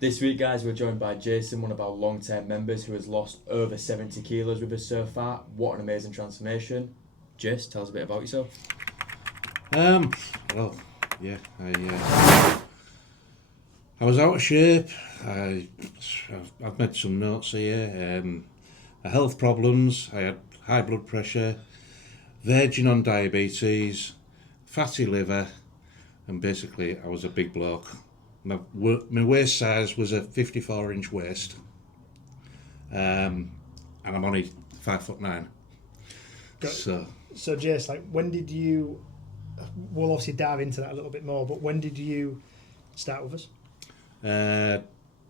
This week, guys, we're joined by Jason, one of our long-term members who has lost over 70 kilos with us so far. What an amazing transformation. Jace, tell us a bit about yourself. Well, yeah, I was out of shape. I've made some notes here. Health problems. I had high blood pressure, verging on diabetes, fatty liver, and basically I was a big bloke. My waist size was a 54-inch waist, and I'm only 5'9". So Jace, like, when did you? We'll obviously dive into that a little bit more, but when did you start with us?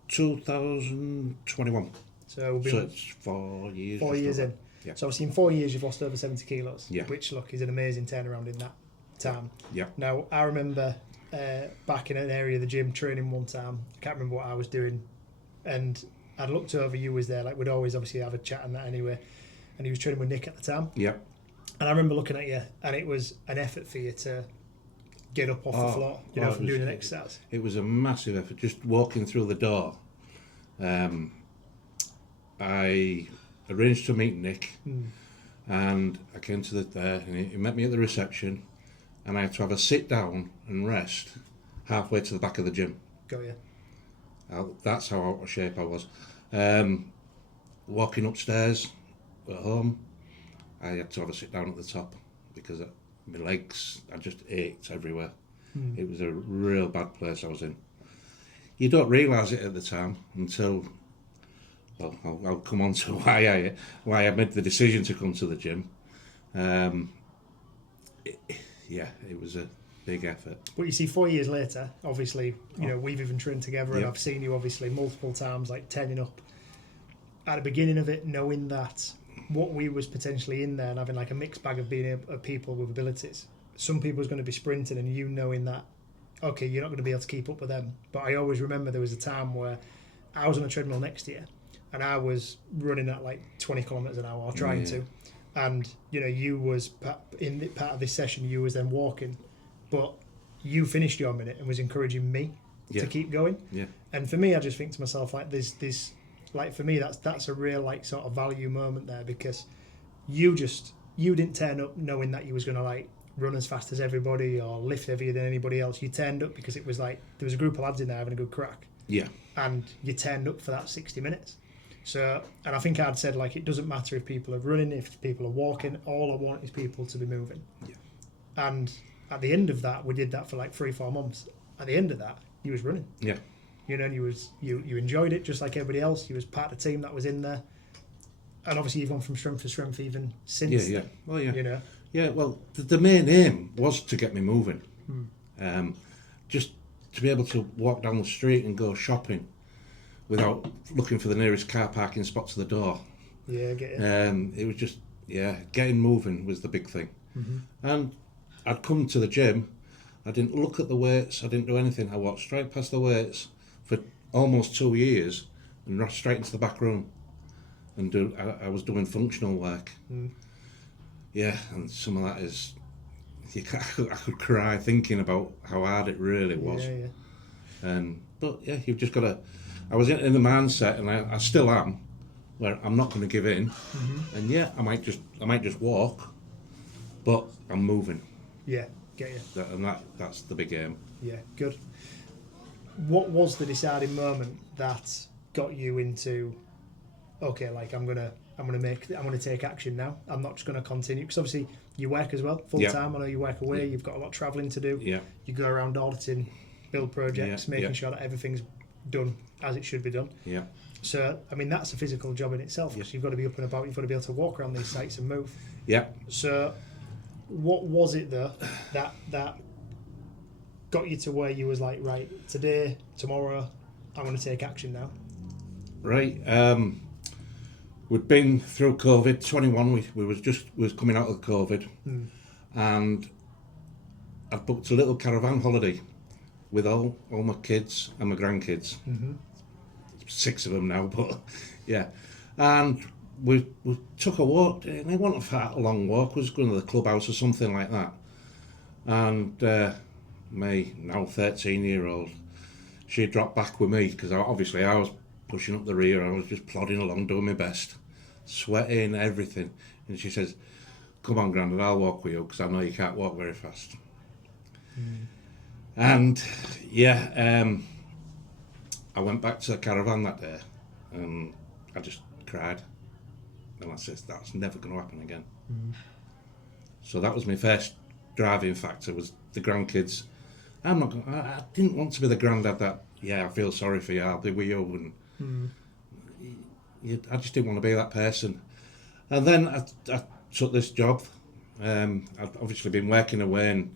2021. So it's 4 years. 4 years in. Yeah. So obviously in 4 years you've lost over 70 kilos, yeah. Which, look, is an amazing turnaround in that time. Yeah. Now, I remember back in an area of the gym training one time. I can't remember what I was doing, and I'd looked over, you was there, like we'd always obviously have a chat and that anyway, and he was training with Nick at the time. Yeah. And I remember looking at you, and it was an effort for you to get up off the floor, from doing an exercise. It was a massive effort, just walking through the door. I arranged to meet Nick, and I came to and he met me at the reception, and I had to have a sit down and rest halfway to the back of the gym. Got you. That's how out of shape I was. Walking upstairs at home, I had to have a sit down at the top because my legs, I just ached everywhere. It was a real bad place I was in. You don't realise it at the time until, well, I'll come on to why I made the decision to come to the gym. It was a big effort. But you see, 4 years later, obviously, we've even trained together, and I've seen you obviously multiple times, like turning up. At the beginning of it, knowing that what we was potentially in there and having like a mixed bag of being of people with abilities. Some people was going to be sprinting, and you knowing that, okay, you're not going to be able to keep up with them. But I always remember there was a time where I was on a treadmill next to you, and I was running at like 20 kilometres an hour, or trying to. And, you was in part of this session, you was then walking, but you finished your minute and was encouraging me to keep going. Yeah. And for me, I just think to myself, like, this, like, for me, that's a real, like, sort of value moment there, because you didn't turn up knowing that you was going to, like, run as fast as everybody or lift heavier than anybody else. You turned up because it was like there was a group of lads in there having a good crack. Yeah. And you turned up for that 60 minutes. So, and I think I'd said, like, it doesn't matter if people are running, if people are walking, all I want is people to be moving. Yeah. And at the end of that, we did that for like 3-4 months. At the end of that, you was running. Yeah. And you enjoyed it just like everybody else. You was part of the team that was in there. And obviously you've gone from strength to strength even since then. Well, yeah. Yeah, well, the main aim was to get me moving. Just to be able to walk down the street and go shopping without looking for the nearest car parking spot to the door. Yeah, I get it. It was just, getting moving was the big thing. And I'd come to the gym, I didn't look at the weights, I didn't do anything. I walked straight past the weights for almost 2 years and rushed straight into the back room. And I was doing functional work. Yeah, and some of that is, I could cry thinking about how hard it really was. But you've just got to. I was in the mindset, and I still am, where I'm not going to give in. And I might just walk, but I'm moving. Yeah, get you. That's the big aim. Yeah, good. What was the deciding moment that got you into? Okay, like I'm gonna take action now. I'm not just gonna continue, because obviously you work as well full time. I know you work away. You've got a lot of travelling to do. Yeah. You go around auditing, build projects, making sure that everything's done as it should be done. Yeah. So I mean that's a physical job in itself, because you've got to be up and about. You've got to be able to walk around these sites and move. Yeah. So what was it though that got you to where you was like, right, today, tomorrow, I'm going to take action now? Right. We'd been through COVID. 21, we was coming out of COVID, and I've booked a little caravan holiday with all my kids and my grandkids. 6 of them now, but and we took a walk. And it wasn't a long walk. We was going to the clubhouse or something like that. And my now 13-year-old, she dropped back with me because obviously I was pushing up the rear. I was just plodding along, doing my best, sweating, everything. And she says, "Come on, Grandad, I'll walk with you because I know you can't walk very fast." And I went back to the caravan that day and I just cried. And I said, that's never going to happen again. So that was my first driving factor, was the grandkids. I didn't want to be the granddad that, I feel sorry for you, I'll be with you. And I just didn't want to be that person. And then I took this job. I'd obviously been working away, and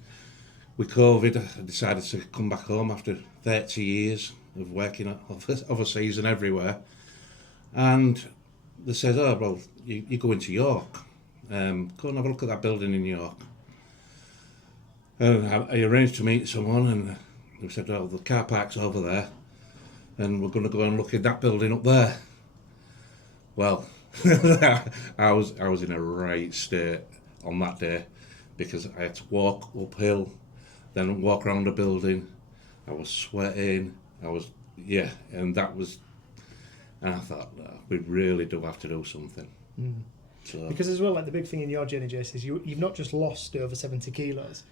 with COVID, I decided to come back home after 30 years of working overseas and everywhere. And they said, "Oh, well, you go into York. Go and have a look at that building in York." And I arranged to meet someone, and they said, "Oh, the car park's over there, and we're going to go and look in that building up there." Well, I was in a right state on that day, because I had to walk uphill, then walk around the building. I was sweating. And I thought, no, we really do have to do something. So, because as well, like the big thing in your journey, Jace, is you've not just lost over 70 kilos,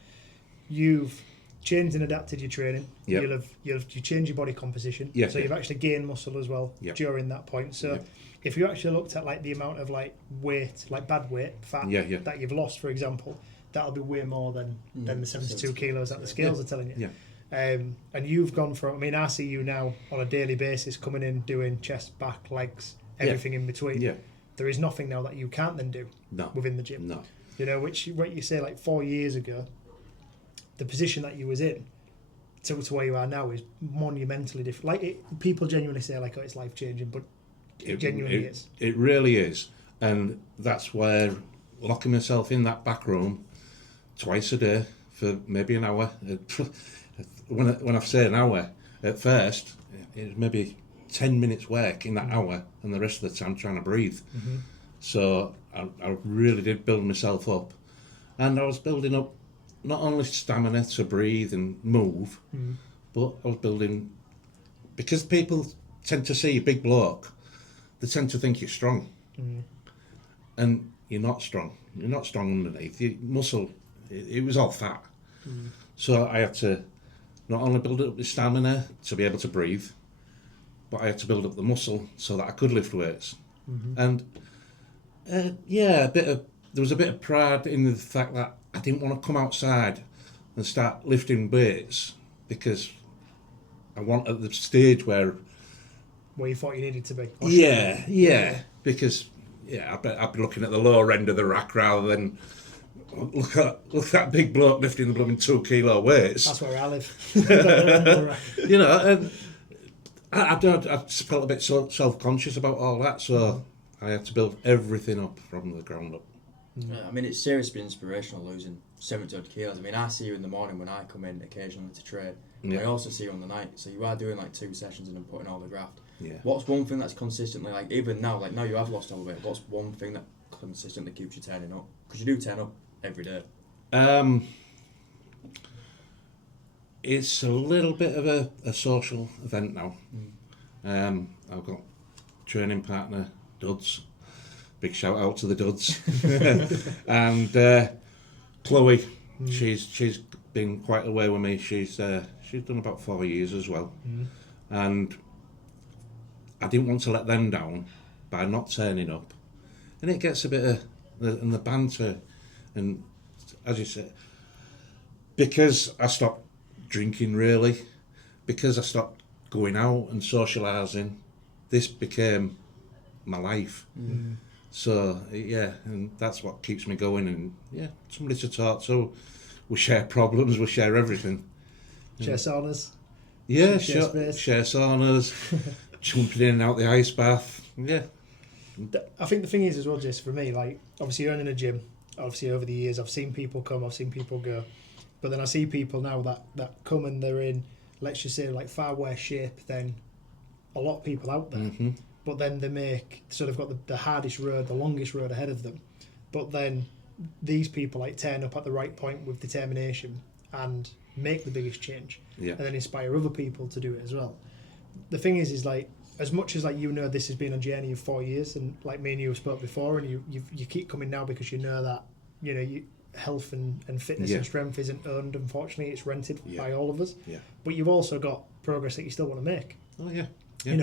you've changed and adapted your training. Yep. You changed your body composition. Yeah, so you've actually gained muscle as well during that point. So if you actually looked at like the amount of like weight, like bad weight, fat that you've lost, for example, that'll be way more than the 72 kilos that the scales are telling you. Yeah. And you've gone from, I mean, I see you now on a daily basis coming in, doing chest, back, legs, everything in between. Yeah. There is nothing now that you can't then do within the gym. No. You know, which what you say like 4 years ago, the position that you was in to where you are now is monumentally different. Like people genuinely say like, oh, it's life changing, but it genuinely is. It really is. And that's where locking myself in that back room twice a day for maybe an hour. When I say an hour, at first, it was maybe 10 minutes work in that hour, and the rest of the time trying to breathe. So I really did build myself up. And I was building up not only stamina to breathe and move, but I was building... Because people tend to see a big bloke, they tend to think you're strong. And you're not strong. You're not strong underneath. Your muscle, it was all fat. So I had to not only build up the stamina to be able to breathe, but I had to build up the muscle so that I could lift weights. And there was a bit of pride in the fact that I didn't want to come outside and start lifting weights, because I want at the stage where you thought you needed to be. Because I'd be looking at the lower end of the rack rather than look at that big bloke lifting the blooming 2 kilo weights. That's where I live. You know, and I felt a bit self-conscious about all that, so I had to build everything up from the ground up. I mean, it's seriously inspirational losing 70 odd kilos. I mean, I see you in the morning when I come in occasionally to train. I also see you on the night, so you are doing like 2 sessions and then putting all the graft. What's one thing that's consistently, like even now, like now you have lost all the weight, what's one thing that consistently keeps you turning up? Because you do turn up every day. It's a little bit of a social event now. I've got training partner Duds. Big shout out to the Duds. And Chloe, she's been quite away with me. She's done about 4 years as well. And I didn't want to let them down by not turning up. And it gets a bit of the banter, and as you said, because I stopped drinking really, because I stopped going out and socialising, this became my life. So and that's what keeps me going, and somebody to talk to. We share problems, we share everything. Share saunas. Yeah, share saunas, jumping in and out the ice bath. Yeah. I think the thing is as well, Jace, for me, like obviously you're in a gym. Obviously over the years I've seen people come, I've seen people go, but then I see people now that come and they're in, let's just say, like far worse shape than a lot of people out there. But then they got the hardest road, the longest road ahead of them. But then these people like turn up at the right point with determination, and make the biggest change, yeah. and then inspire other people to do it as well. The thing is like, as much as like this has been a journey of 4 years, and like me and you have spoke before, and you keep coming now because you know that health and fitness and strength isn't earned, unfortunately, it's rented by all of us. Yeah. But you've also got progress that you still want to make. Oh yeah.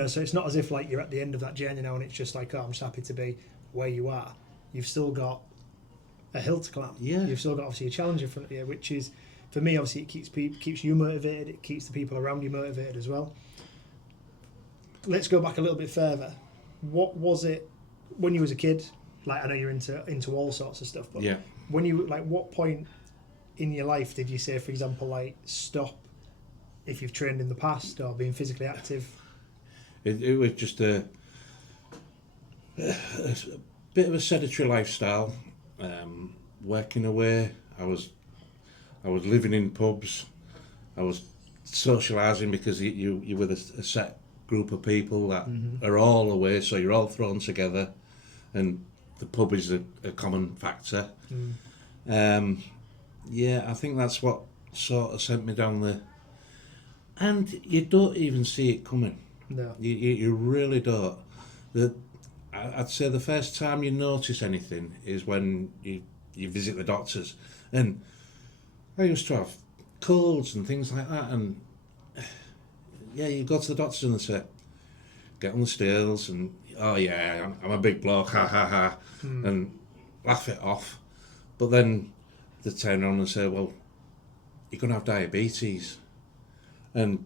So it's not as if like you're at the end of that journey now and it's just like, oh, I'm just happy to be where you are. You've still got a hill to climb. Yeah. You've still got obviously a challenge in front of you, which is, for me, obviously it keeps you motivated, it keeps the people around you motivated as well. Let's go back a little bit further. What was it when you was a kid? Like, I know you're into all sorts of stuff, but when you, like, what point in your life did you say, for example, like, stop if you've trained in the past or been physically active? It was just a bit of a sedentary lifestyle, working away. I was living in pubs. I was socialising because you're with a set group of people that are all away, so you're all thrown together, and the pub is a common factor. I think that's what sort of sent me down the... And you don't even see it coming. No. You really don't. I'd say the first time you notice anything is when you visit the doctors. And I used to have colds and things like that, and you go to the doctors and they say, get on the scales, and oh yeah, I'm a big bloke, ha ha ha, and laugh it off. But then they turn around and say, well, you're going to have diabetes, and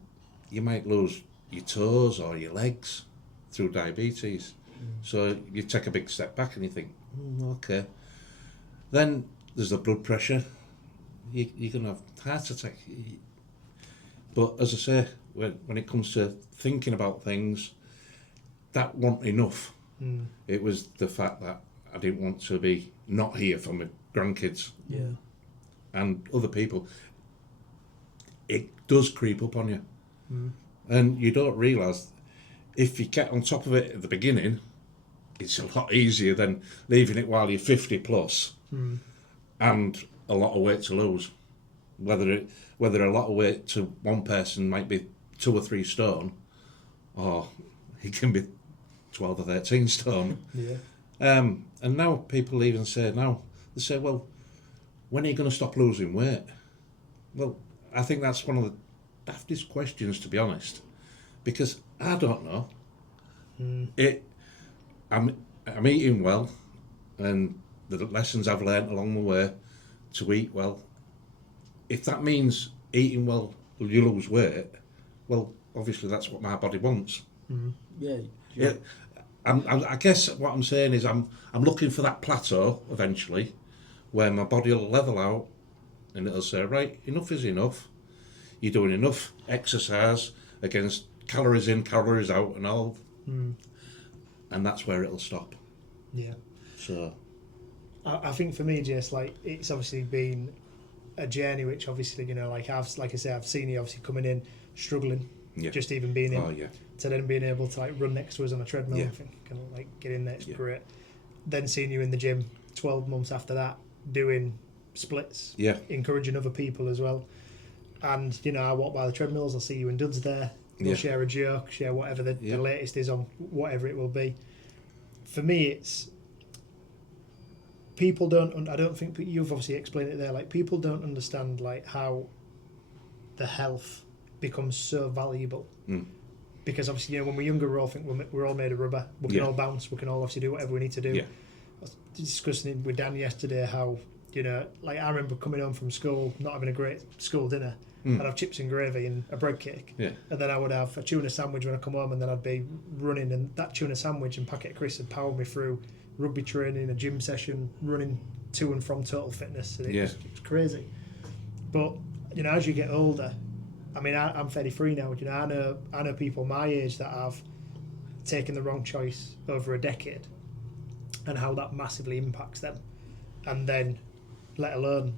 you might lose your toes or your legs through diabetes. So you take a big step back and you think, okay. Then there's the blood pressure. You're going to have heart attack. But as I say, when it comes to thinking about things, that wasn't enough. It was the fact that I didn't want to be not here for my grandkids and other people. It does creep up on you. And you don't realise, if you get on top of it at the beginning, it's a lot easier than leaving it while you're 50 plus and a lot of weight to lose. Whether a lot of weight to one person might be 2 or 3 stone, or it can be 12 or 13 stone. And now people even say, they say, well, when are you going to stop losing weight? Well, I think that's one of the daftest questions, to be honest, because I don't know. I'm eating well, and the lessons I've learnt along the way to eat well. If that means eating well, you lose weight, well, obviously that's what my body wants. I guess what I'm saying is I'm looking for that plateau eventually, where my body will level out, and it'll say, right, enough is enough. You're doing enough exercise against calories in, calories out, and all, and that's where it'll stop. So, I think for me, Jess, like, it's obviously been a journey, which obviously, like I say, I've seen you obviously coming in struggling, just even being in, to then being able to like run next to us on a treadmill, I think, kind of like get in there, it's great. Then seeing you in the gym 12 months after that, doing splits, encouraging other people as well. And I walk by the treadmills, I'll see you and Duds there. We'll share a joke, share whatever the latest is on whatever it will be. For me, it's people don't. I don't think you've obviously explained it there. Like, people don't understand like how the health becomes so valuable. Because obviously, when we're younger, we all think we're all made of rubber. We can all bounce. We can all obviously do whatever we need to do. I was discussing with Dan yesterday how like I remember coming home from school, not having a great school dinner. I'd have chips and gravy and a bread cake, and then I would have a tuna sandwich when I come home, and then I'd be running, and that tuna sandwich and packet of crisps had powered me through rugby training, a gym session, running to and from Total Fitness, and it was crazy. But as you get older, I mean, I'm fairly free now. I know people my age that have taken the wrong choice over a decade, and how that massively impacts them, and then let alone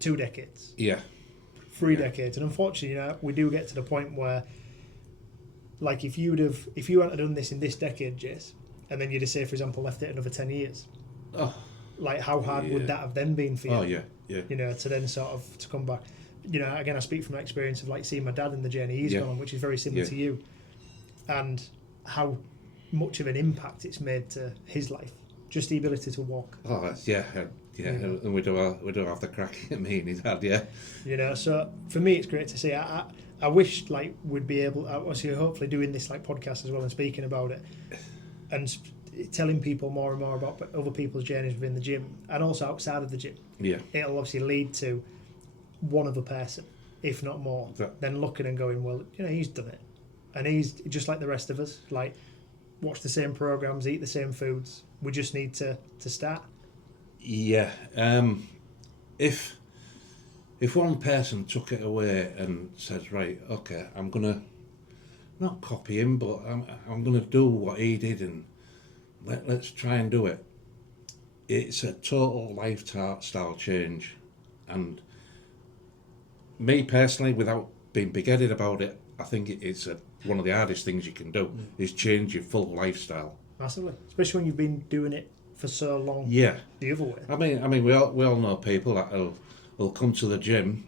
2 decades. 3 decades, and unfortunately, we do get to the point where, like, if you hadn't done this in this decade, Jace, and then you'd have, say, for example, left it another 10 years, like, how hard would that have then been for you? you know, to then sort of to come back. You know, again, I speak from experience of like seeing my dad in the journey he's gone on, which is very similar to you, and how much of an impact it's made to his life. Just the ability to walk. Oh, yeah, and we do have the crack at me and his dad, You know, so for me, it's great to see. I wish like we'd be able, obviously, hopefully doing this like podcast as well and speaking about it, and telling people more and more about other people's journeys within the gym and also outside of the gym. Yeah, it'll obviously lead to one other person, if not more, then looking and going, well, you know, he's done it, and he's just like the rest of us, like watch the same programs, eat the same foods. We just need to start. Yeah. If one person took it away and says, right, okay, I'm gonna not copy him, but I'm gonna do what he did, and let's try and do it. It's a total lifestyle change, and me personally, without being big-headed about it, I think it's one of the hardest things you can do is change your full lifestyle. Massively, especially when you've been doing it for so long. Yeah, the other way. I mean, we all know people that will come to the gym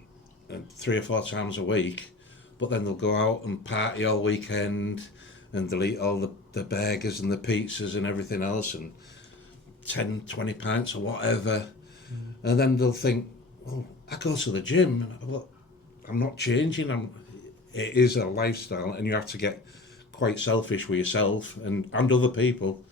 3 or 4 times a week, but then they'll go out and party all weekend, and they'll eat all the burgers and the pizzas and everything else, and 10, 20 pints or whatever, and then they'll think, well, I go to the gym, well, I'm not changing. It is a lifestyle, and you have to get quite selfish with yourself and other people.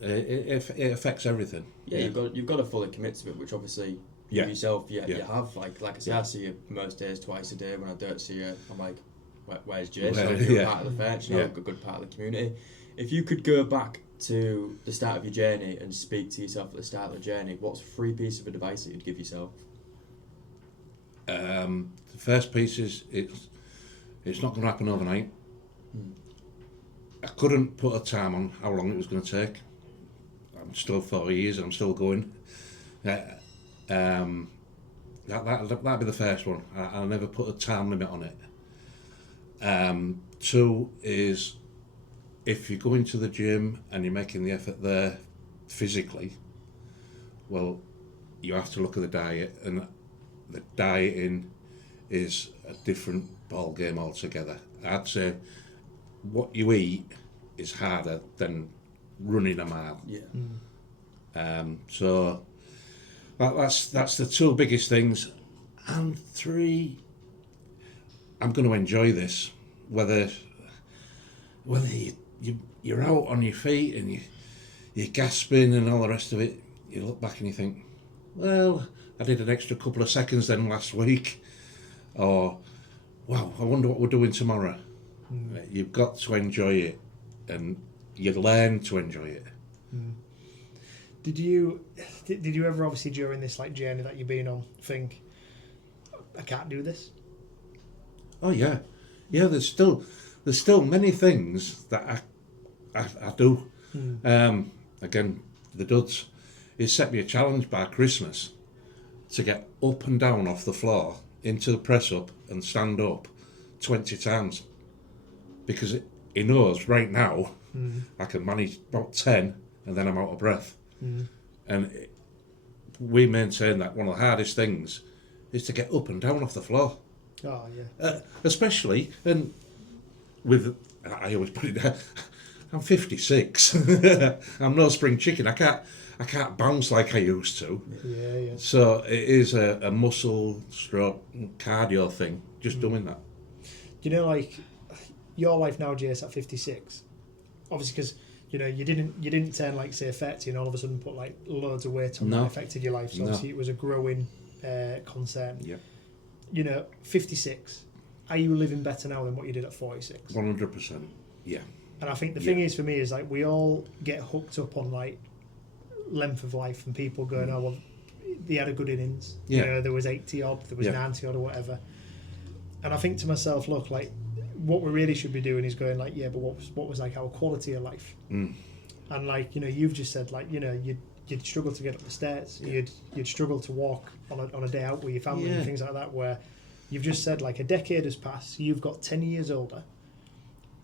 It affects everything. Yeah, you've got to fully commit to it, which obviously you yourself you have. Like I say, I see you most days, twice a day. When I don't see you, I'm like, where's Jason? You're part of the fence, a good part of the community. If you could go back to the start of your journey and speak to yourself at the start of the journey, what's 3 pieces of advice that you'd give yourself? The first piece is it's not going to happen overnight. I couldn't put a time on how long it was going to take. I'm still 40 years and I'm still going. That'd be the first one. I'll never put a time limit on it. 2 is, if you go into the gym and you're making the effort there physically, well, you have to look at the diet, and the dieting is a different ball game altogether. I'd say what you eat is harder than running a mile. So that's the 2 biggest things. And 3, I'm going to enjoy this, whether you're out on your feet and you're gasping and all the rest of it. You look back and you think, well, I did an extra couple of seconds then last week, or wow, I wonder what we're doing tomorrow. You've got to enjoy it, and you learn to enjoy it. Did you ever, obviously during this like journey that you've been on, think, I can't do this? Oh yeah. There's still many things that I do. Again, the duds. It set me a challenge by Christmas to get up and down off the floor into the press up and stand up 20 times, because he knows right now I can manage about 10 and then I'm out of breath. And we maintain that one of the hardest things is to get up and down off the floor. Oh yeah. Especially, and I always put it down, I'm 56. I'm no spring chicken. I can't bounce like I used to. Yeah. So it is a muscle stroke cardio thing, just doing that. You know, like your life now, Jace, at 56, obviously, because you know you didn't turn like say 30 and all of a sudden put like loads of weight on that affected your life. So obviously it was a growing concern. Yeah. You know, 56. Are you living better now than what you did at 46? 100%. Yeah. And I think the thing is for me is like we all get hooked up on like length of life and people going, oh well, they had a good innings. Yeah. You know, there was 80 odd, there was 90 odd or whatever. And I think to myself, look, like what we really should be doing is going like, yeah, but what was like our quality of life? And like, you know, you've just said like, you know, you'd struggle to get up the stairs. You'd struggle to walk on a day out with your family and things like that, where you've just said like a decade has passed, you've got 10 years older,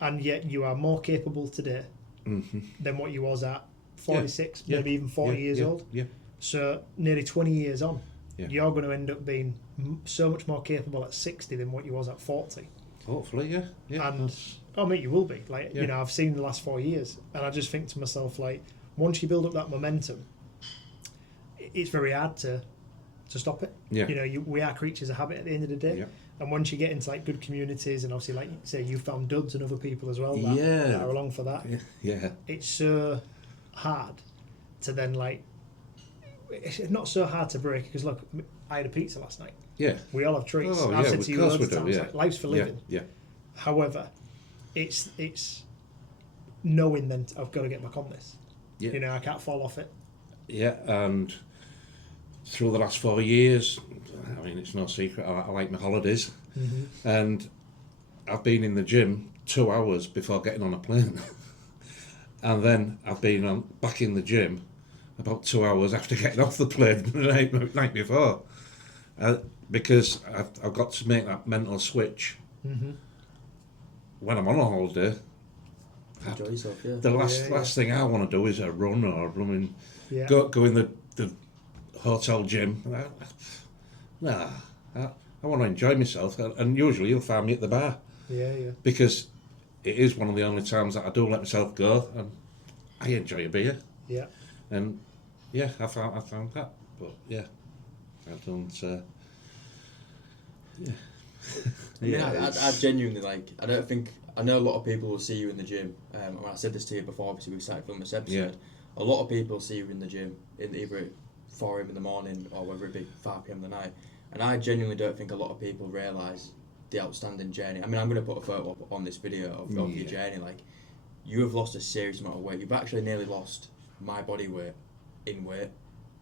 and yet you are more capable today than what you was at 46, maybe even 40 years old. Yeah. So nearly 20 years on. you're going to end up being so much more capable at 60 than what you was at 40. Hopefully, yeah. And mate, you will be. Like, you know, I've seen the last 4 years, and I just think to myself, like, once you build up that momentum, it's very hard to stop it. Yeah. You know, we are creatures of habit at the end of the day. Yeah. And once you get into like good communities, and obviously, like you say, you found duds and other people as well that are along for that. Yeah. It's so hard to then like. It's not so hard to break because look, I had a pizza last night. Yeah. We all have treats. Oh, I've yeah, said to you loads of times, yeah. like, life's for living. Yeah. However, it's knowing then I've got to get back on this. Yeah. You know, I can't fall off it. Yeah, and through the last 4 years, I mean, it's no secret, I like my holidays. Mm-hmm. And I've been in the gym 2 hours before getting on a plane. And then I've been back in the gym about 2 hours after getting off the plane the night before. Because I've got to make that mental switch. Mm-hmm. When I'm on a holiday, enjoy yourself, yeah. The last thing I want to do is a run or go in the hotel gym. I want to enjoy myself, and usually you'll find me at the bar. Yeah. Because it is one of the only times that I do let myself go, and I enjoy a beer. Yeah. And I found that, but I don't. I genuinely like. I know a lot of people will see you in the gym. And I said this to you before. Obviously, we started filming this episode. Yeah. A lot of people see you in the gym in either at 4 a.m. in the morning or whether it be 5 p.m. in the night. And I genuinely don't think a lot of people realise the outstanding journey. I mean, I'm going to put a photo up on this video of your journey. Like, you have lost a serious amount of weight. You've actually nearly lost my body weight in weight,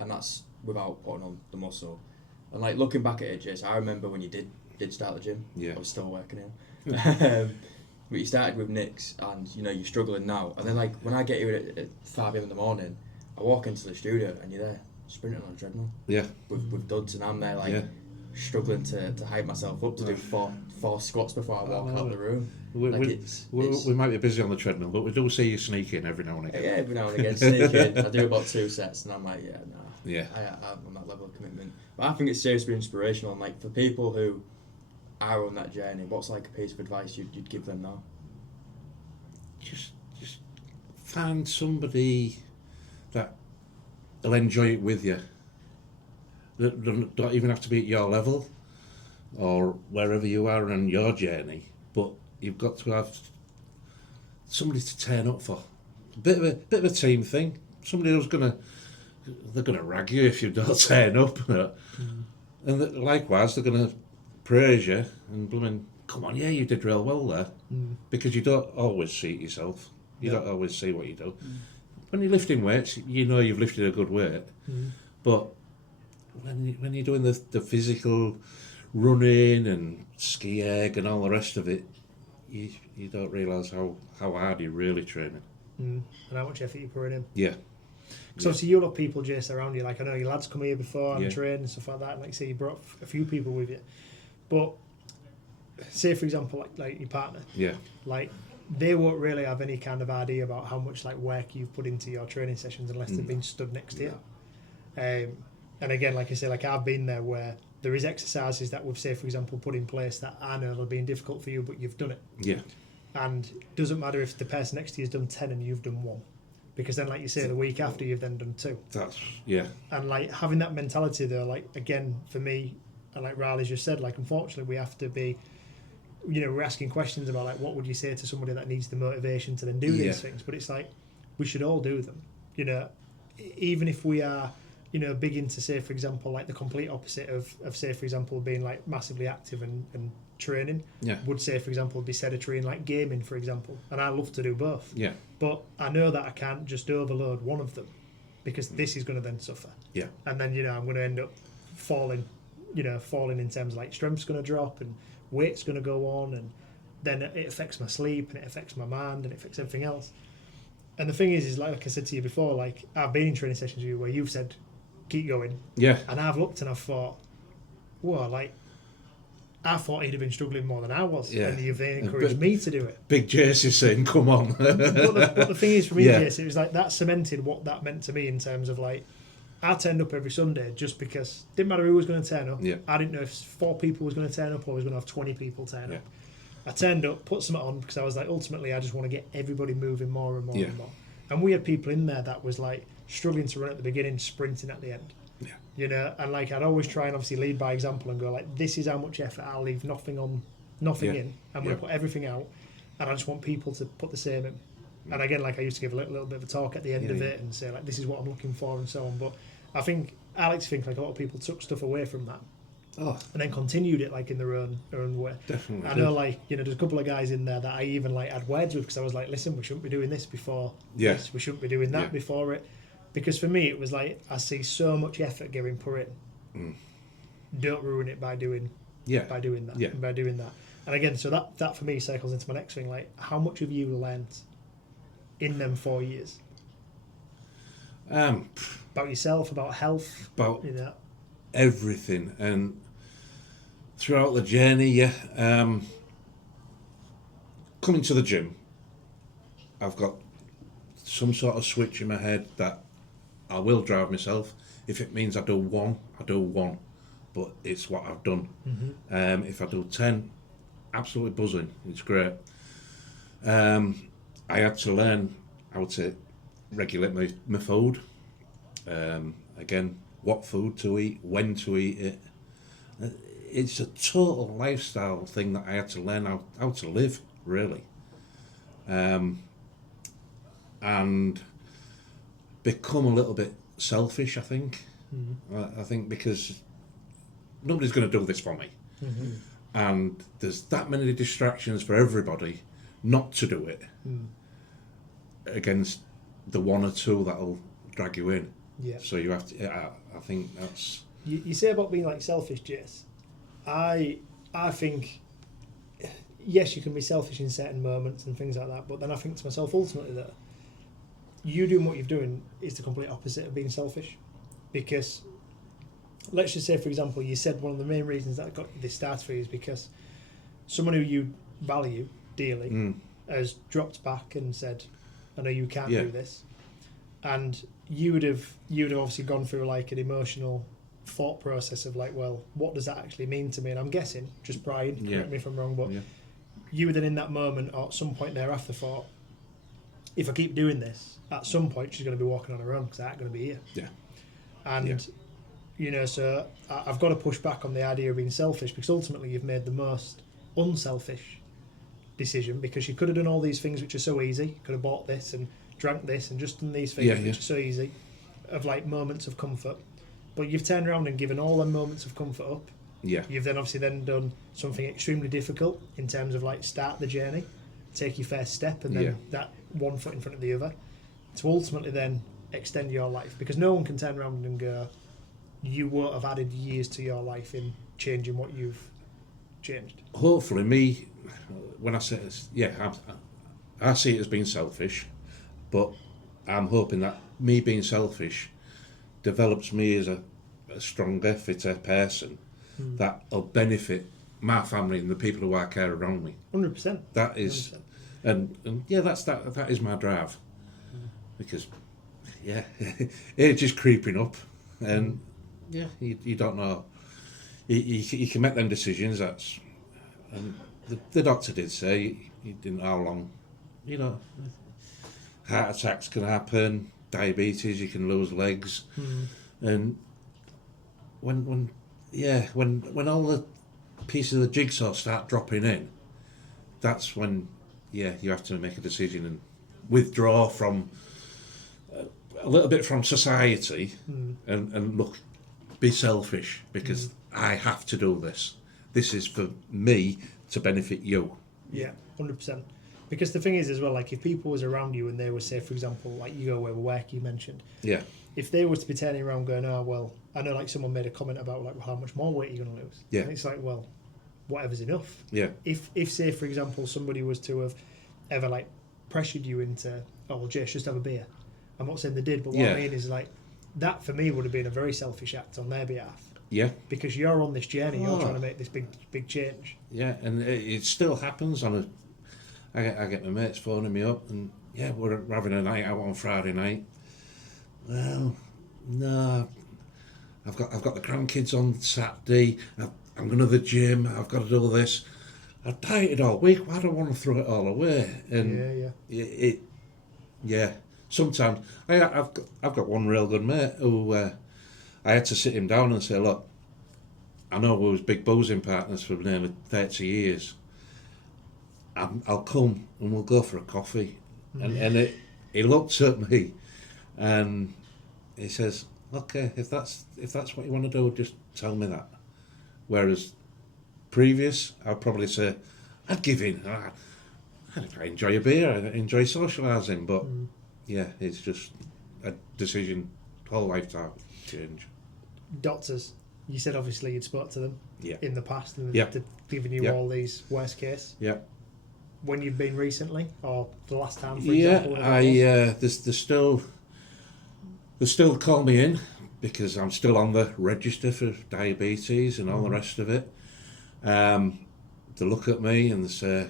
and that's without putting on the muscle. And like looking back at it, Jace, I remember when you did start the gym. Yeah. I was still working in. But you started with Nick's, and you know you're struggling now. And then like when I get you at 5 a.m. in the morning, I walk into the studio and you're there sprinting on a treadmill. Yeah. With duds, and I'm there like struggling to hype myself up to do four squats before I walk out the room. We might be busy on the treadmill, but we do see you sneak in every now and again. Yeah, every now and again sneak in. I do about 2 sets, and I'm like, Yeah. I'm on that level of commitment. But I think it's seriously inspirational, and like for people who are on that journey, what's like a piece of advice you'd give them now? Just find somebody that will enjoy it with you. Don't even have to be at your level or wherever you are on your journey, but you've got to have somebody to turn up for. A bit of a team thing. Somebody who's they're gonna rag you if you don't turn up, and likewise they're gonna praise you and blooming, come on, you did real well there, because you don't always see it yourself. You don't always see what you do. When you're lifting weights, you know you've lifted a good weight, but when you're doing the physical running and ski erg and all the rest of it, you don't realise how hard you're really training. And how much effort you're putting in. Yeah. Because obviously you'll have people, Jace, around you. Like I know your lads come here before and train and stuff like that. And like you say, you brought a few people with you. But say, for example, like your partner. Yeah. Like they won't really have any kind of idea about how much like work you've put into your training sessions unless they've been stood next to you. And again, like I say, like I've been there where there is exercises that we've, say, for example, put in place that I know have been difficult for you, but you've done it. Yeah. And it doesn't matter if the person next to you has done 10 and you've done 1. Because then, like you say, the week after you've then done 2. And like having that mentality though, like again, for me, and like Riley's just said, like unfortunately we have to be, we're asking questions about like what would you say to somebody that needs the motivation to then do these things. But it's like, we should all do them. Even if we are, big into, say, for example, like the complete opposite of say, for example, being like massively active and training, would say, for example, be sedentary and like gaming, for example. And I love to do both. Yeah. But I know that I can't just overload one of them because this is going to then suffer. Yeah. And then, I'm going to end up falling in terms of like strength's going to drop and weight's going to go on, and then it affects my sleep and it affects my mind and it affects everything else. And the thing is like I said to you before, like I've been in training sessions with you where you've said, keep going. Yeah. And I've looked and I've thought, whoa, like, I thought he'd have been struggling more than I was. Yeah. And you've then encouraged me to do it. Big Jace is saying, come on. But the thing is for me, Jace, it was like that cemented what that meant to me in terms of like, I turned up every Sunday just because it didn't matter who was going to turn up. Yeah. I didn't know if 4 people was going to turn up or I was going to have 20 people turn Yeah. up. I turned up, put something on because I was like, ultimately, I just want to get everybody moving more and more Yeah. and more. And we had people in there that was like struggling to run at the beginning, sprinting at the end. Yeah. You know, and like I'd always try and obviously lead by example and go like, this is how much effort I'll leave nothing Yeah. in. I'm going to put everything out, and I just want people to put the same in. And again, like I used to give a little bit of a talk at the end of it and say like, this is what I'm looking for and so on. But I like to think like a lot of people took stuff away from that. Oh. And then continued it like in their own way. Definitely. I know, like, you know, there's a couple of guys in there that I even like had words with because I was like, listen, we shouldn't be doing this before this. We shouldn't be doing that before it. Because for me, it was like, I see so much effort getting put in. Don't ruin it by doing that. Yeah. By doing that. And again, so that for me circles into my next thing. Like, how much have you learned in them 4 years? About yourself, about health, about you know, everything. And throughout the journey, coming to the gym, I've got some sort of switch in my head that I will drive myself. If it means I do one, I do one. But it's what I've done. If I do 10, absolutely buzzing. It's great. I had to learn how to regulate my food. Again, what food to eat, when to eat it. It's a total lifestyle thing that I had to learn how to live, really. And become a little bit selfish, I think. I think because nobody's going to do this for me. And there's that many distractions for everybody not to do it against the one or two that'll drag you in. Yeah. So you have to, I think that's... You say about being like selfish, Jace. I think, yes, you can be selfish in certain moments and things like that, but then I think to myself ultimately that you doing what you're doing is the complete opposite of being selfish. Because let's just say, for example, you said one of the main reasons that got this started for you is because someone who you value dearly has dropped back and said, I know you can't do this. And you would have obviously gone through like an emotional thought process of like, well, what does that actually mean to me? And I'm guessing, just Brian, correct me if I'm wrong, but you would then in that moment or at some point thereafter thought, if I keep doing this, at some point she's going to be walking on her own because I ain't going to be here. Yeah. And, you know, so I've got to push back on the idea of being selfish because ultimately you've made the most unselfish decision because you could have done all these things which are so easy. You could have bought this and drank this and just done these things which are so easy of like moments of comfort. But you've turned around and given all them moments of comfort up. Yeah. You've then obviously then done something extremely difficult in terms of like start the journey, take your first step and then that one foot in front of the other to ultimately then extend your life because no one can turn around and go, you won't have added years to your life in changing what you've changed. Hopefully me, when I say this, I see it as being selfish, but I'm hoping that me being selfish develops me as a stronger, fitter person that'll benefit my family and the people who I care around me. 100%. That is, 100%. and that is my drive, because age is creeping up, and you don't know, you can make them decisions. That's, and the doctor did say you didn't know how long, you know, heart attacks can happen, diabetes, you can lose legs, and when all the pieces of the jigsaw start dropping in, that's when you have to make a decision and withdraw from a little bit from society and look, be selfish because I have to do this. This is for me to benefit you. Yeah, 100%. Because the thing is as well, like if people was around you and they were, say, for example, like you go where work you mentioned. Yeah. If they were to be turning around going, oh, well, I know like someone made a comment about like how much more weight you're going to lose. Yeah. And it's like, well, whatever's enough. Yeah. If say, for example, somebody was to have ever like pressured you into, oh, well, just have a beer. I'm not saying they did, but what I mean is like, that for me would have been a very selfish act on their behalf. Yeah. Because you're on this journey, you're trying to make this big change. Yeah, and it still happens on I get my mates phoning me up and we're having a night out on Friday night. Well, no, I've got the grandkids on Saturday. I'm going to the gym. I've got to do this. I've dieted all week. Why do I want to throw it all away? And yeah. Sometimes I've got one real good mate who I had to sit him down and say, look, I know we was big boozing partners for nearly 30 years. I'll come and we'll go for a coffee. And he looked at me and he says, okay, if that's what you want to do, just tell me that. Whereas previous, I'd probably say, I'd give in. I enjoy a beer, I enjoy socialising, but yeah, it's just a decision, whole lifetime change. Doctors, you said obviously you'd spoke to them in the past and they've given you all these worst case. Yeah. When you've been recently, or the last time, for example? They still call me in because I'm still on the register for diabetes and all the rest of it. They look at me and they say,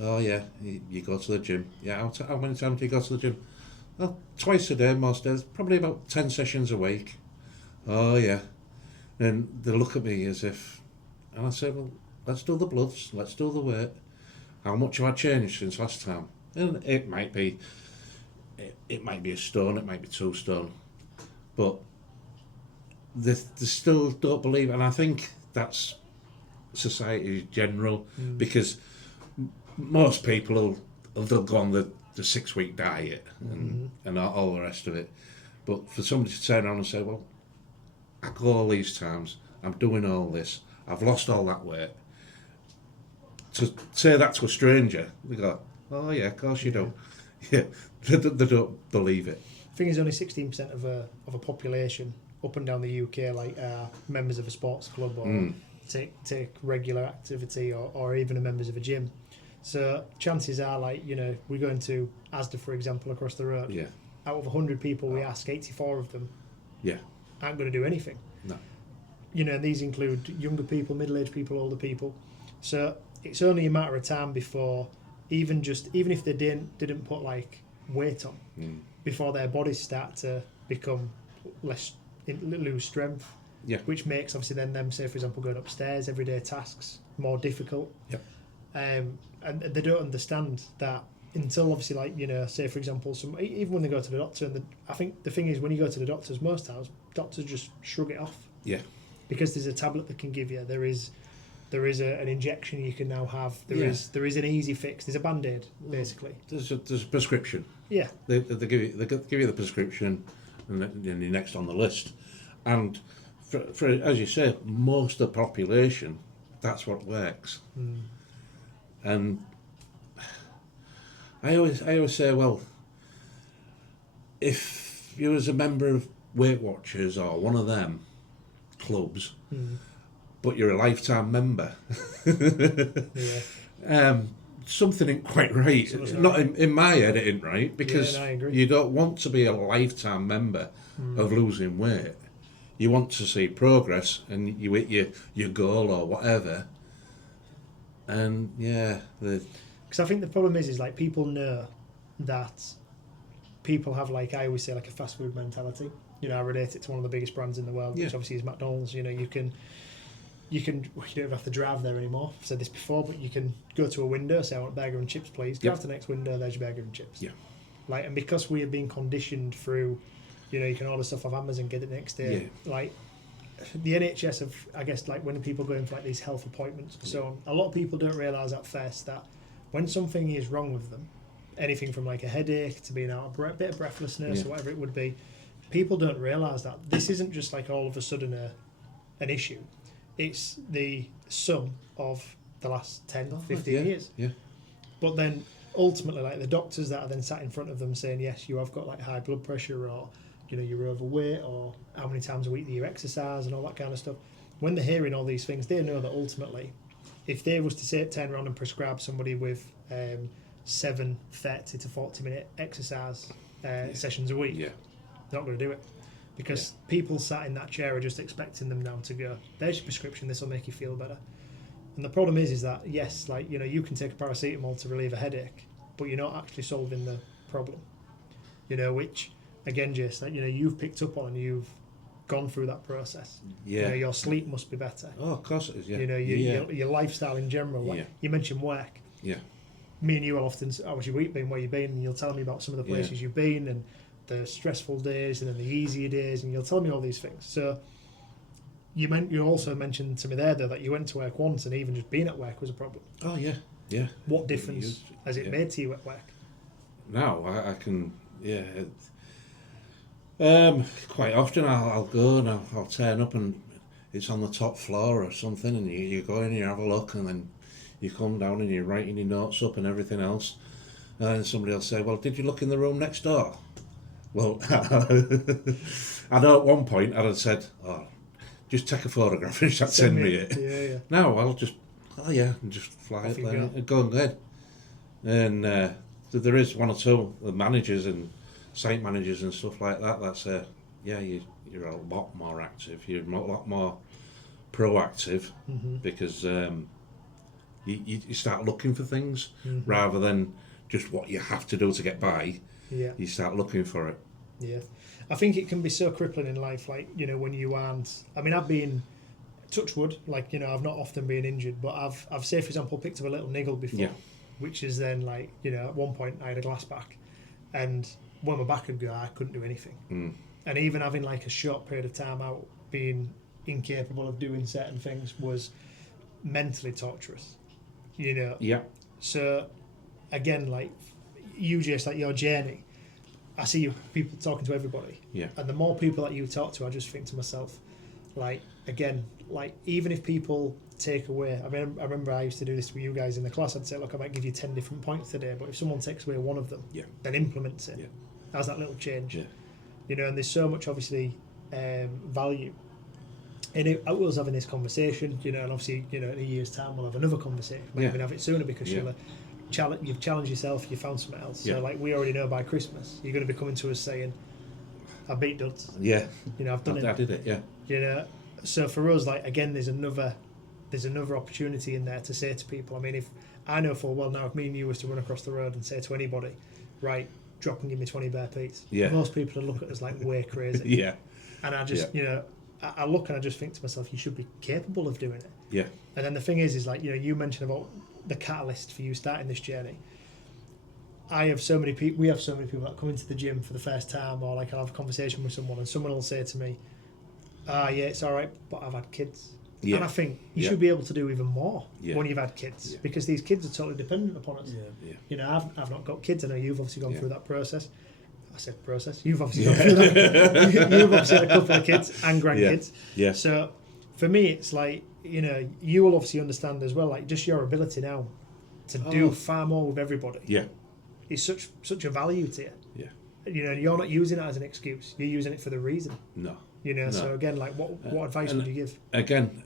oh yeah, you go to the gym. Yeah, how many times do you go to the gym? Well, twice a day most days, probably about 10 sessions a week. Oh yeah. And they look at me as if, and I say, well, let's do the bloods, let's do the weight. How much have I changed since last time? And it might be a stone, it might be 2 stone, but they still don't believe, and I think that's society general, because most people they'll go on the 6-week diet and all the rest of it, but for somebody to turn around and say, well, I go all these times, I'm doing all this, I've lost all that weight, to say that to a stranger, they go, oh yeah, of course you do. Yeah, they don't believe it. I think it's only 16% of a population up and down the UK like members of a sports club or take regular activity or even are members of a gym. So chances are, like, you know, we go into Asda, for example, across the road. Yeah. Out of 100 people we ask, 84 of them aren't going to do anything. No. You know, and these include younger people, middle-aged people, older people. So it's only a matter of time before even if they didn't put like weight on, before their bodies start to become lose strength. Yeah. Which makes obviously then them, say for example, going upstairs, everyday tasks more difficult. Yep. And they don't understand that until obviously, like, you know, say for example, even when they go to the doctor, and I think the thing is when you go to the doctors, most times doctors just shrug it off. Yeah. Because there's a tablet that can give you. There is an injection you can now have. There is an easy fix. There's a Band-Aid basically. There's a prescription. Yeah. They give you the prescription, and then you're next on the list. And for as you say, most of the population, that's what works. And I always say, well, if you was a member of Weight Watchers or one of them clubs, but you're a lifetime member, something ain't quite right. Not in my head, it ain't right, because you don't want to be a lifetime member of losing weight. You want to see progress, and you hit your goal or whatever. And because I think the problem is like people know that people have, like I always say, like a fast food mentality. You know, I relate it to one of the biggest brands in the world, which obviously is McDonald's. You know, you don't have to drive there anymore. I've said this before, but you can go to a window, say I want burger and chips, please. Drive to the next window, there's your burger and chips. Yeah. Like, and because we have been conditioned through, you know, you can order stuff off Amazon, get it next day. Yeah. Like, the NHS have, I guess, like when people go in for like these health appointments and so on, a lot of people don't realise at first that when something is wrong with them, anything from like a headache to being out a bit of breathlessness or whatever it would be, people don't realise that this isn't just like all of a sudden an issue. It's the sum of the last 10, 15 years. Yeah. But then ultimately, like the doctors that are then sat in front of them saying, yes, you have got like high blood pressure, or, you know, you're overweight, or how many times a week do you exercise and all that kind of stuff. When they're hearing all these things, they know that ultimately, if they was to turn around and prescribe somebody with 7 30 to 40 minute exercise sessions a week, they're not going to do it. Because people sat in that chair are just expecting them now to go, there's your prescription, this will make you feel better. And the problem is that, yes, like, you know, you can take a paracetamol to relieve a headache, but you're not actually solving the problem. You know, which again, Jace, that you've picked up on and you've gone through that process. Yeah. Your sleep must be better. Oh, of course it is. Yeah. Your lifestyle in general. Like you mentioned work. Yeah. Me and you will often, how's your week been, where you've been, and you'll tell me about some of the places you've been and the stressful days and then the easier days, and you'll tell me all these things. So you also mentioned to me there, though, that you went to work once and even just being at work was a problem. Oh, yeah. Yeah. What difference has it made to you at work? Now, I can, quite often I'll go and I'll turn up and it's on the top floor or something, and you go in and you have a look, and then you come down and you're writing your notes up and everything else, and then somebody will say, well, did you look in the room next door? Well, I know at one point I'd have said, oh, just take a photograph and send me it. Yeah. Now I'll just, and just fly it there and go and go ahead. And there is one or two managers and site managers and stuff like that that say, you're a lot more active, you're a lot more proactive, because you start looking for things rather than just what you have to do to get by. Yeah. You start looking for it. Yeah. I think it can be so crippling in life, like, when you aren't... I mean, I've been, touch wood, like, I've not often been injured, but I've say, for example, picked up a little niggle before, which is then, like, at one point I had a glass back, and when my back would go, I couldn't do anything. And even having, like, a short period of time out, being incapable of doing certain things was mentally torturous, Yeah. So, again, like, you just, like, your journey, I see you people talking to everybody. Yeah. And the more people that you talk to, I just think to myself, like, again, like, even if people take away, I mean, I remember I used to do this with you guys in the class. I'd say, look, I might give you 10 different points today, but if someone takes away one of them, then implements it. Has that little change. And there's so much, obviously, value in it. I was having this conversation, and obviously, in a year's time, we'll have another conversation. We'll even have it sooner, because you've challenged yourself, you found something else. So, like, we already know by Christmas, you're going to be coming to us saying, I beat Duds. Yeah. I've done it. I did it, yeah. So for us, like, again, there's another opportunity in there to say to people, I mean, if I know full well now, if me and you was to run across the road and say to anybody, right, drop and give me 20 bare Pete's, most people would look at us like we're crazy. Yeah. And I just, I look and I just think to myself, you should be capable of doing it. Yeah. And then the thing is like, you mentioned about the catalyst for you starting this journey. We have so many people that come into the gym for the first time, or like I'll have a conversation with someone and someone will say to me, it's all right, but I've had kids. And I think you should be able to do even more when you've had kids, because these kids are totally dependent upon us. I've not got kids. I know you've obviously gone through that process. I said process. You've obviously gone through that. You've obviously had a couple of kids and grandkids. Yeah. So for me, it's like, you will obviously understand as well, like, just your ability now to do far more with everybody. Yeah. It's such a value to you. Yeah. You're not using it as an excuse. You're using it for the reason. No. So again, like, what advice would you give? Again,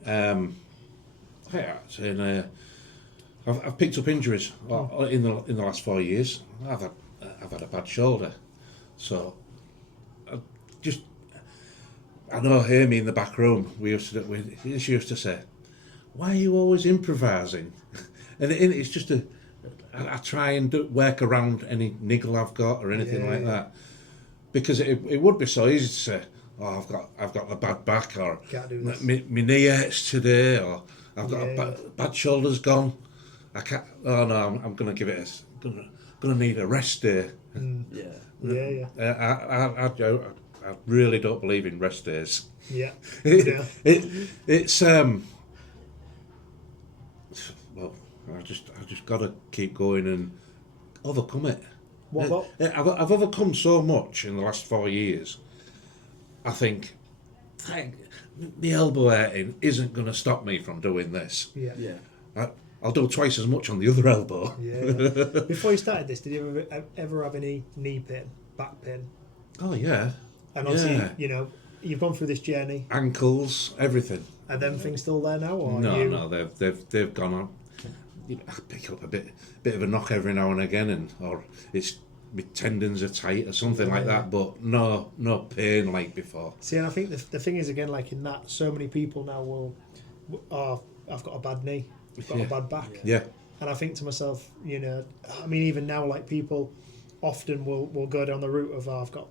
I've picked up injuries in the last 4 years. I've had a bad shoulder, so I know Amy in the back room. She used to say, "Why are you always improvising?" And it's just I try and work around any niggle I've got or anything like that, because it would be so easy to say, "Oh, I've got a bad back," or "My knee hurts today," or "I've got a bad shoulder's gone. I can't. Oh no, I'm going to give it gonna need a rest day." I really don't believe in rest days. Yeah. It's well, I just got to keep going and overcome it. I've overcome so much in the last 4 years. I think the elbow hurting isn't going to stop me from doing this. I'll do twice as much on the other elbow. Before you started this, did you ever have any knee pain, back pain? Oh yeah. And obviously, you've gone through this journey. Ankles, everything. Are them things still there now, or no, they've gone on. I pick up a bit of a knock every now and again, or it's my tendons are tight or something like that, but no pain like before. See, and I think the thing is, again, like in that, so many people now will, I've got a bad knee, I've got a bad back. Yeah. And I think to myself, I mean, even now, like, people often will go down the route of, I've got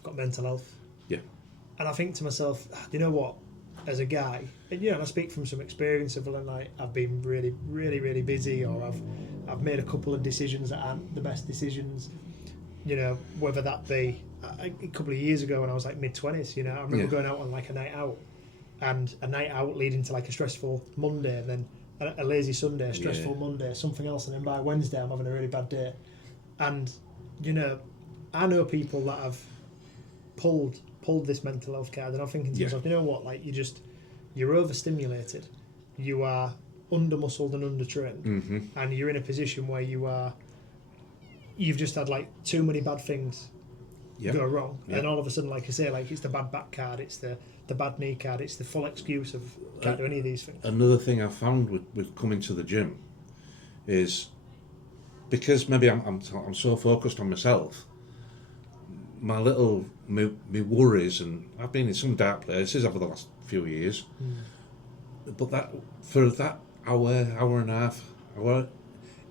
I've got mental health. Yeah. And I think to myself, you know what? As a guy, and and I speak from some experience of like I've been really, really, really busy, or I've made a couple of decisions that aren't the best decisions. Whether that be a couple of years ago when I was like mid-20s. I remember going out on like a night out, and a night out leading to like a stressful Monday, and then a lazy Sunday, a stressful Monday, something else, and then by Wednesday I'm having a really bad day. And I know people that have pulled this mental health card, and I'm thinking to myself, you know what, like you're overstimulated, you are under-muscled and under-trained, and you're in a position where you've just had like too many bad things go wrong, and all of a sudden, like I say, like it's the bad back card, it's the bad knee card, it's the full excuse of can't do any of these things. Another thing I found with coming to the gym is because maybe I'm so focused on myself, my worries, and I've been in some dark places over the last few years, but that for that hour and a half,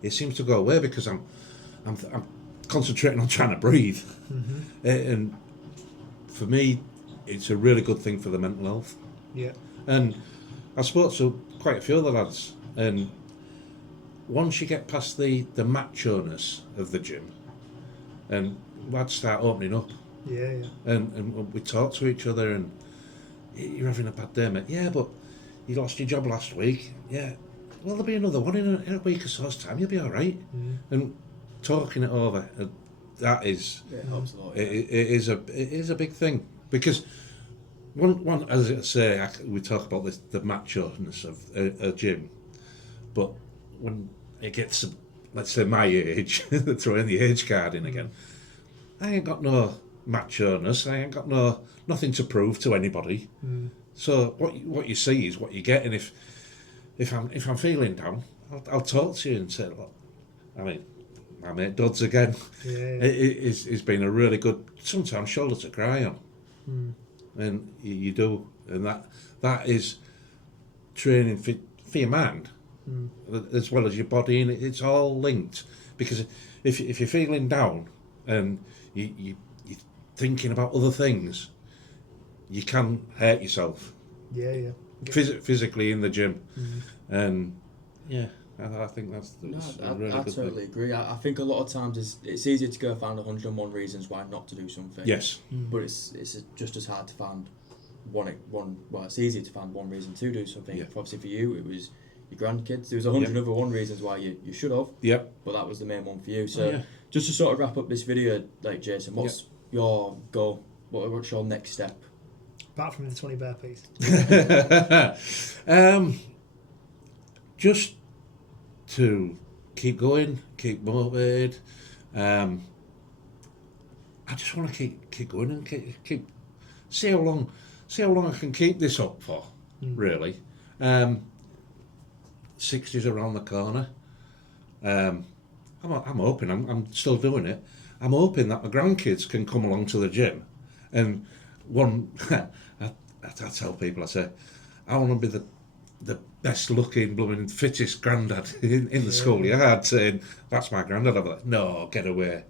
it seems to go away because I'm concentrating on trying to breathe, and for me, it's a really good thing for the mental health. Yeah. And I spoke to quite a few of the lads, and once you get past the macho-ness of the gym, and lads start opening up. Yeah. And we talk to each other, and you're having a bad day, mate. Yeah, but you lost your job last week. Yeah. Well, there'll be another one in a week or so's time. You'll be all right. And talking it over, that is... Yeah, it helps a lot. It is a big thing. Because one as I say, we talk about the macho-ness of a gym, but when it gets, let's say, my age, throw in the age card in again, I ain't got no macho-ness, I ain't got nothing to prove to anybody. So what you see is what you get, and if I'm feeling down, I'll talk to you and say, look, I mean, my mate Dodds again, it's been a really good, sometimes shoulder to cry on. And you do, and that is training for your mind as well as your body, and it's all linked. Because if you're feeling down and you're thinking about other things, you can hurt yourself. Yeah. Physically in the gym, and I think that's really I good totally thing. agree. I think a lot of times it's easier to go find 101 reasons why not to do something. Yes. But it's just as hard to find one. Well, it's easier to find one reason to do something. Yeah. Obviously for you, it was your grandkids. There was 100 other one reasons why you should have. Yep. But that was the main one for you. So just to sort of wrap up this video, like Jason, what's your goal? What's your next step? Apart from the 20 burpees. Just to keep going, keep motivated. I just want to keep going and keep see how long I can keep this up for. Really, 60's around the corner. I'm hoping I'm still doing it. I'm hoping that my grandkids can come along to the gym, and one I tell people, I say, I want to be the best looking, blooming, fittest granddad in the schoolyard, saying, that's my granddad. I'm like, no, get away.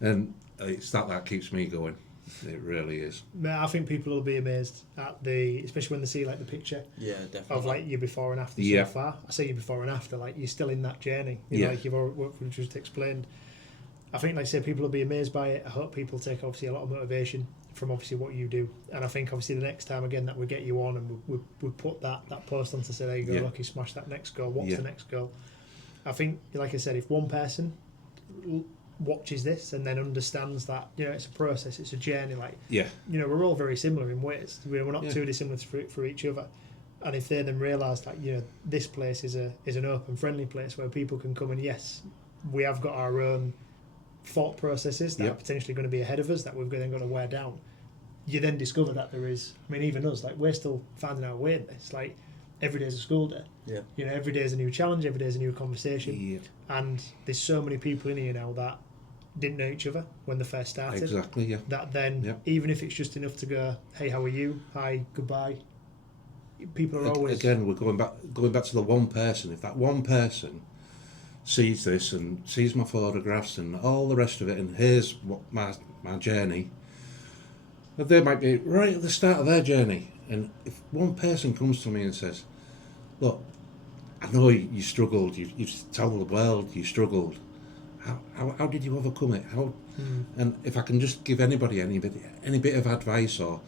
And it's that keeps me going. It really is. I think people will be amazed at especially when they see like the picture. Yeah, definitely. Of like your before and after so far. I say your before and after, like you're still in that journey. Like you've already just explained. I think, like I say, people will be amazed by it. I hope people take obviously a lot of motivation from obviously what you do, and I think obviously the next time again that we get you on and we put that post on to say, there you go, look, you smashed that next goal. What's the next goal? I think, like I said, if one person watches this and then understands that it's a process, it's a journey, like we're all very similar in ways, we're not too dissimilar for each other, and if they then realise that this place is an open, friendly place where people can come, and yes, we have got our own thought processes that are potentially going to be ahead of us that we've then got to wear down. You then discover that there is, I mean, even us, like we're still finding our way in this. Like every day's a school day. Yeah. Every day's a new challenge, every day's a new conversation. Yeah. And there's so many people in here now that didn't know each other when they first started. Exactly, yeah. That then, even if it's just enough to go, hey, how are you? Hi, goodbye. People are always... Again, we're going back to the one person. If that one person sees this and sees my photographs and all the rest of it, and here's what my journey, They might be right at the start of their journey, and if one person comes to me and says, "Look, I know you struggled. You've told the world you struggled. How did you overcome it? How?" And if I can just give anybody any bit of advice, or,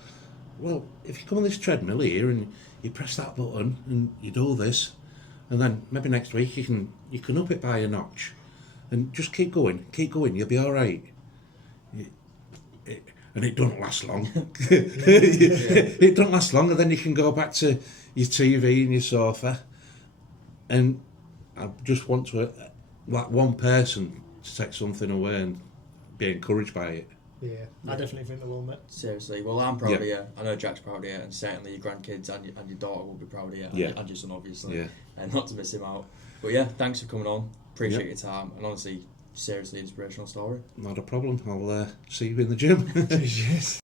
well, if you come on this treadmill here and you press that button and you do this, and then maybe next week you can up it by a notch, and just keep going. You'll be all right. And it don't last long. It don't last long, and then you can go back to your TV and your sofa. And I just want to, like, one person to take something away and be encouraged by it. Yeah, I definitely think they will, mate. Seriously, well, I'm proud of you. I know Jack's proud of you, and certainly your grandkids and your daughter will be proud of you, and your son, obviously, and not to miss him out. But yeah, thanks for coming on. Appreciate your time, and honestly, seriously inspirational story. Not a problem. I'll see you in the gym. Cheers.